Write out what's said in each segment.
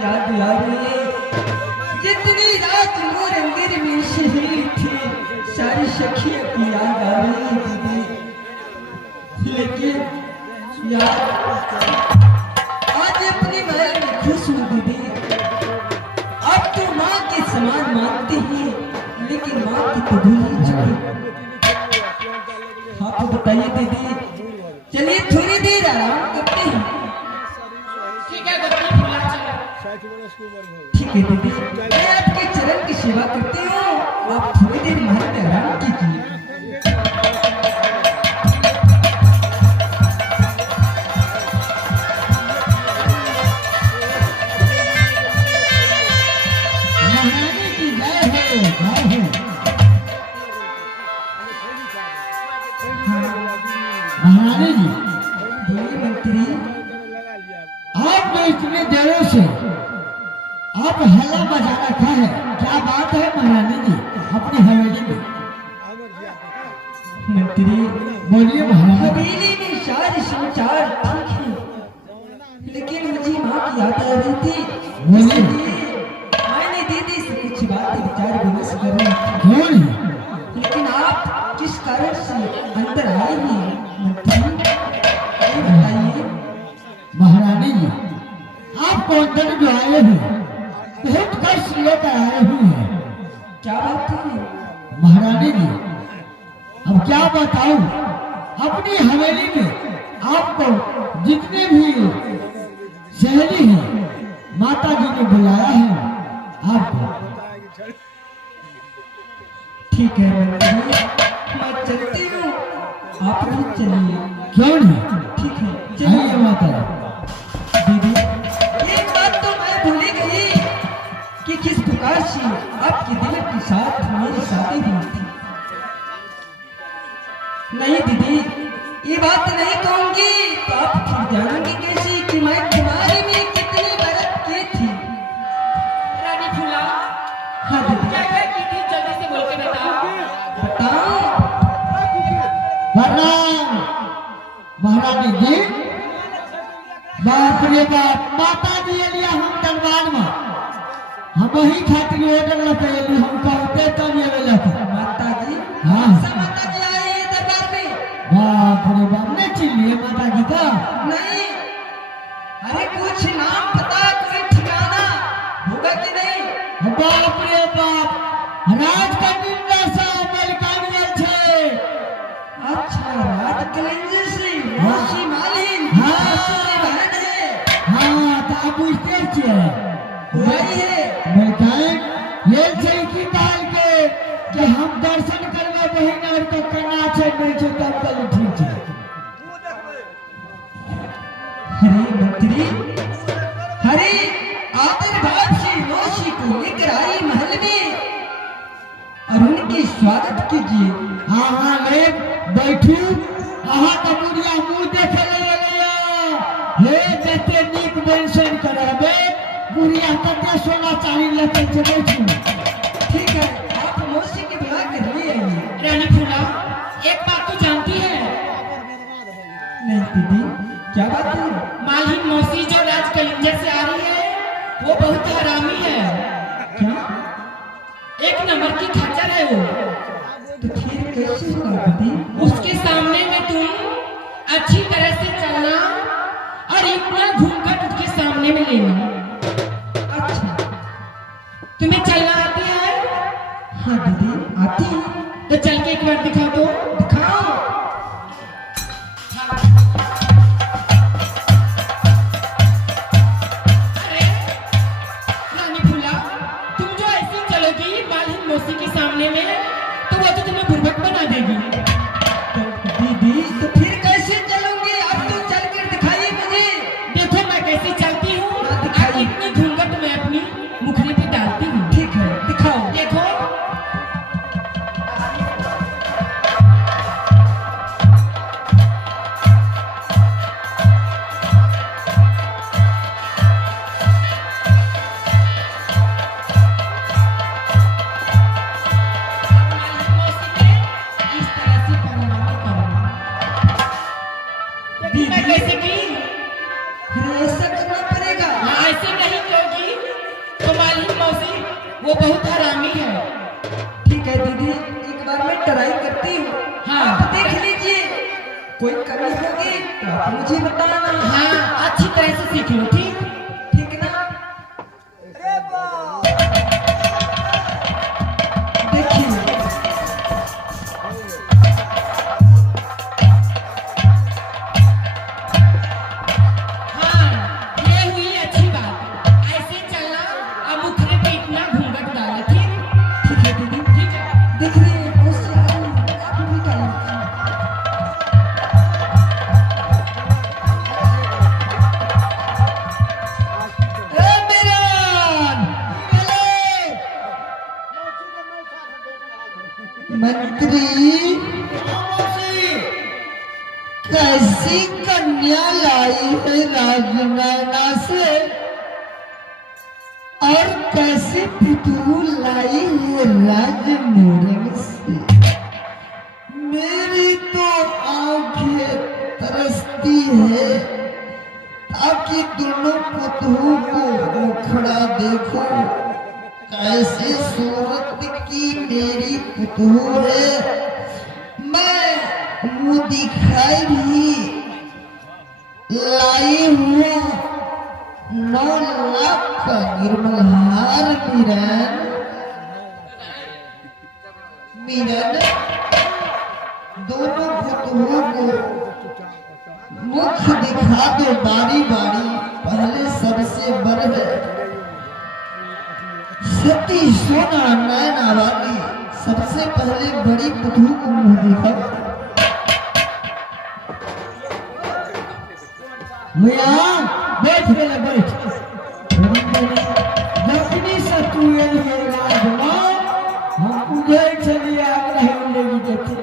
याद आ रही है। जितनी रात मोर अंदर में शहीद थी, सारी सखियों की याद आ रही है दीदी। लेकिन यार आज अपनी महल में खुश हूँ दीदी। अब तो माँ के समान मानते हैं, लेकिन माँ की तो भूल ही चुकी। आप बताइए दीदी, चलिए थोड़ी देर आराम करते हैं। ठीक है दीदी, मैं आपके चरण की सेवा करती हूँ, आप थोड़ी देर महल में आराम कीजिए। महारानी की जय हो। महारानी जी, बोलिए मंत्री। आपने इतने देरों से आप हल्ला बजा रखा है, क्या बात है महारानी जी अपनी हवेली में? मंत्री बोलिए महारानी। हवेली में सारे समाचार ठीक है, लेकिन मुझे माँ की याद आ रही थी, बोलिए। इसलिए मैंने दीदी से कुछ बातें विचार विमर्श कर रही थी। क्यों नहीं? लेकिन आप किस कारण से अंदर आए हैं मंत्री, ये बताइए। महारानी जी, आपको अंदर जो आए हैं बहुत कष्ट लेकर आए हुए हैं। क्या बात है महारानी जी, अब क्या बताऊं, अपनी हवेली में आपको जितने भी सहेली हैं माता जी ने बुलाया है आपको। ठीक है मंत्री, मैं चलती हूँ, आप भी चलिए। क्यों नहीं? ठीक है आइए चलिए। माता दीदी एक बात तो मैं भूल ही गई कि किस प्रकार से आपके दिल के साथ मेरी शादी हुई थी। नहीं दीदी, ये बात नहीं कहूंगी तो आप फिर जानोगे कैसे कि मैं तुम्हारे में कितनी बरत की थी। रानी फूला, हाँ दीदी क्या क्या की थी, जल्दी से बोल के बताओ। बताओ। प्रणाम महारानी जी। बाप रे बाप, माता जी लिया हम दरबार में हम वही खातिर ऑर्डर लपेल हम कहते तब ये लगा माता जी, हाँ। सब माता जी आए हैं दरबार में। बाप रे बाप, नहीं चिल्लिए माता जी का। नहीं, अरे कुछ नाम पता, कोई ठिकाना होगा कि नहीं? बाप रे बाप, राज का निर्देशा मलिकानियल छे। अच्छा, राज कलेंजर से हाँ। मौसी मालिन हाँ। मौसी की बहन है। हाँ तो आप पूछते छिए वही है। मलिकान ये छै की काल के कि हम दर्शन करबे बहिन और तो करना छै नहीं छै तब कल ठीक छै। हरे मंत्री, हरे आदर भाव से मौसी को लेकर आई महल में और उनके स्वागत कीजिए। हाँ हाँ ले बैठू, अहाँ का बुढ़िया मुंह देखे ले हे जते नीक बेंसन कराबे बुढ़िया कते सोना चांदी लेके छै। बैठू। ठीक है, आप मौसी के बुला कर ले आइए। रानी फूला, एक बात तो जानती है, नहीं दीदी, क्या बात है? मालहिन मौसी जो राज कलिंजर से आ रही है वो बहुत हरामी है, क्या? एक नंबर की खच्चर है वो। तो फिर कैसे होगा दीदी? उसके सामने में तुम अच्छी तरह से चलना और इतना घूमकर उसके सामने में लेना। अच्छा, तुम्हें चलना आती है? हाँ दीदी आती है। तो चल के एक बार दिखा दो। दिखाओ। अरे रानी फूला, तुम जो ऐसे चलोगी मालहिन मौसी के सामने में तो वो तो तुम्हें बुर्बक बना देगी। तो दीदी तो फिर कैसे चलूंगी? आप तो चल कर दिखाइए मुझे। देखो मैं कैसे चलती हूँ हाँ, दिखाइए। और इतनी घूंघट मैं अपनी मुखड़ी पे डालती हूँ। ठीक है, दिखाओ। देखो मालहिन मौसी के इस तरह वो बहुत हरामी है। ठीक है दीदी, एक बार मैं ट्राई करती हूँ। हाँ। आप देख लीजिए, कोई कमी होगी तो आप मुझे बताना। हाँ, अच्छी तरह से सीख लो, ठीक? ठीक ना? देखिए, हाँ, ये हुई अच्छी बात। ऐसे चलना, अब मुखरे पे इतना घूंघट डाला, ठीक? ठीक है दीदी, ठीक है। देख रही है बहुत सी आ रही है, आप भी कर लीजिए। ए बिरान, मंत्री कैसी कन्या लाई है राजनाना से और कैसे पुतू लाई है राजमोहन से। मेरी तो आंखें तरसती है ताकि दोनों पुतों को मुखड़ा देखो। कैसी सूरत की मेरी पुतू है, मैं मुँह दिखाई भी लाई हूँ 9 लाख का निर्मल हार। मीरन दोनों पुतों को मुख दिखा दो बारी बारी। पहले सबसे बड़ है सती सोना नैना वाली, सबसे पहले बड़ी पुतू को मुंह दिखाओ। भैया बैठ गए, बैठ। दक्षिणी सतुएल के राजमा हम उधर चलिए आ रहे लेगी देते।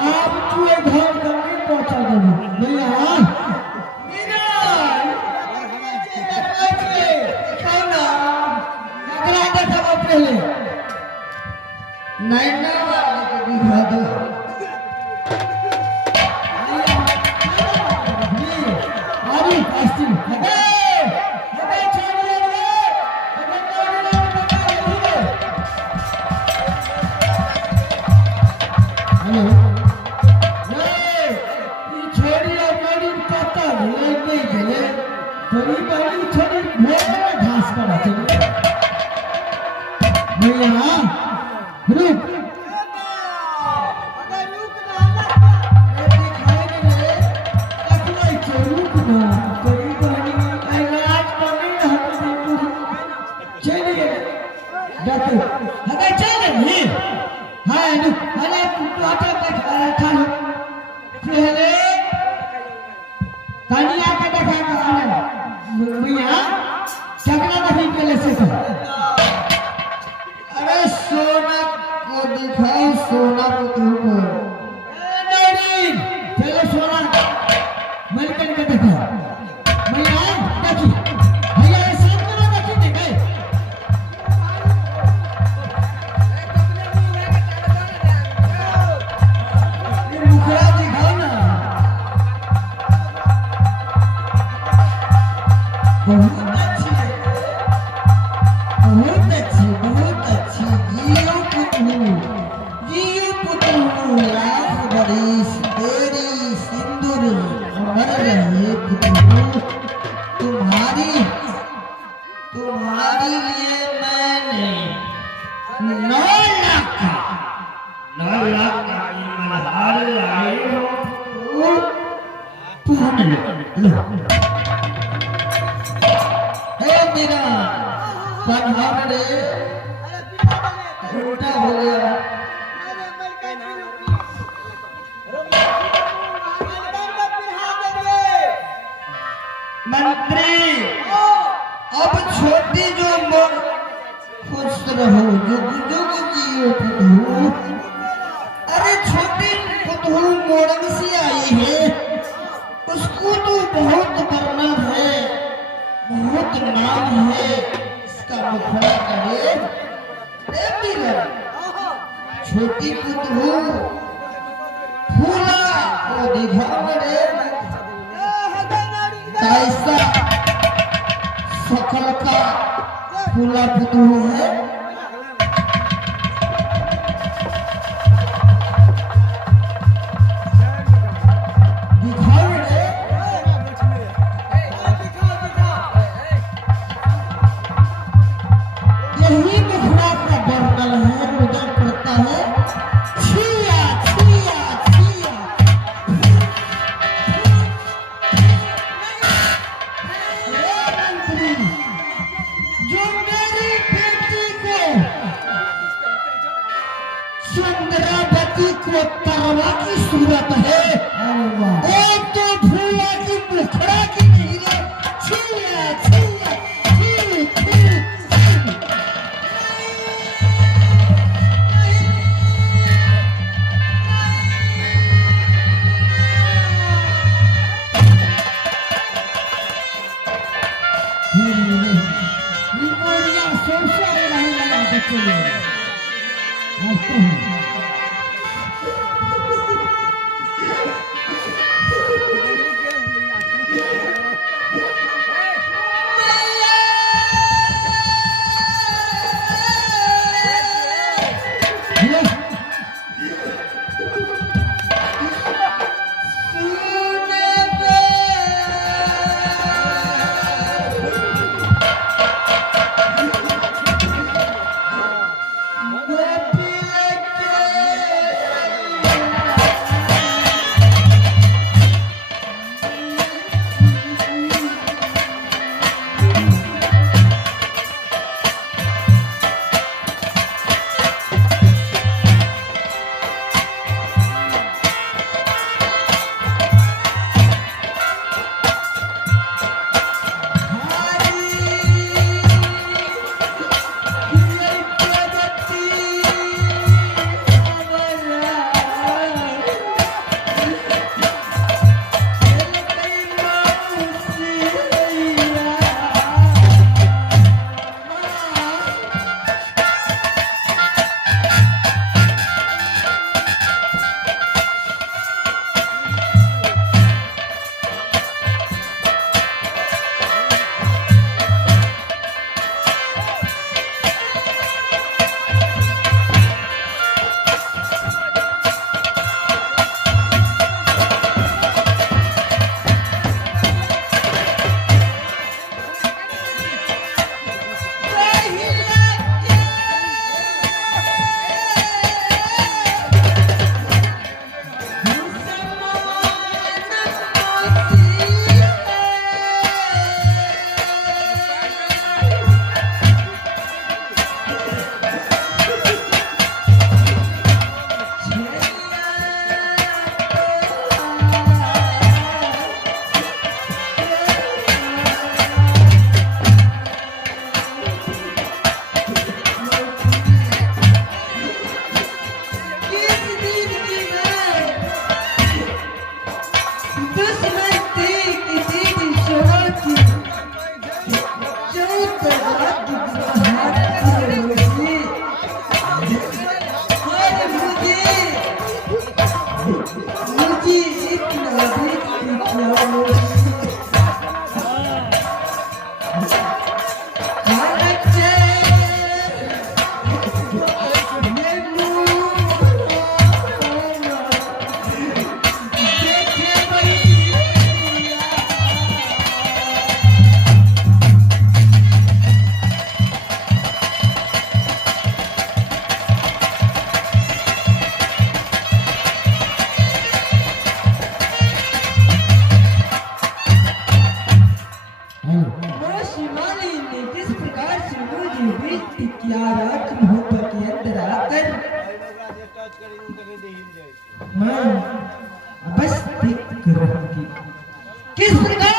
आप पूरे घर तक नहीं पहुंचा देंगे भैया। पहले नैना वाले को दिखा दो। अरे कास्टिंग छोड़ी और पता नहीं गए थोड़ी बड़ी थोड़ी घास पर चलिए भैया रुक। अरे सोना को दिखाओ, सोना को तुमको पहले सोना मलकन को दिखाओ। भैया देखिए, भैया ऐसा करो, देखिए गए मुखड़ा दिखाओ ना। बहुत अच्छी है, बहुत अच्छी, बहुत अच्छी। जियो पुतू लाख बरिस तेरी सिंदूर उमर रहे पुतू। तुम्हारी लिए मैंने 9 लाख का हार लाई हूँ। पहन लो। मेरा पन्हार रे उल्टा हो गया। मंत्री अब छोटी जो खुश रहो, जुग जुग जियो पुतू। अरे छोटी पुतू मोड़न से आई है, उसको तो बहुत वर्णन है, बहुत नाम है, इसका मुखड़ा करे। छोटी पुतू फूला को दिखाओ रे, कैसा सकल का फूला पुतू है। मुखड़ा का बर्तन है रुदन पड़ता है छिया छिया छिया। अरे मंत्री, जो मेरी बेटी को चंद्रावती को तरवा की सूरत है, वो तो भूला की मुखड़ा की नहीं है। छिया छिया छी छी छी। क्या राज मोहब्बत के अंदर आकर मैं बस देख कर किस प्रकार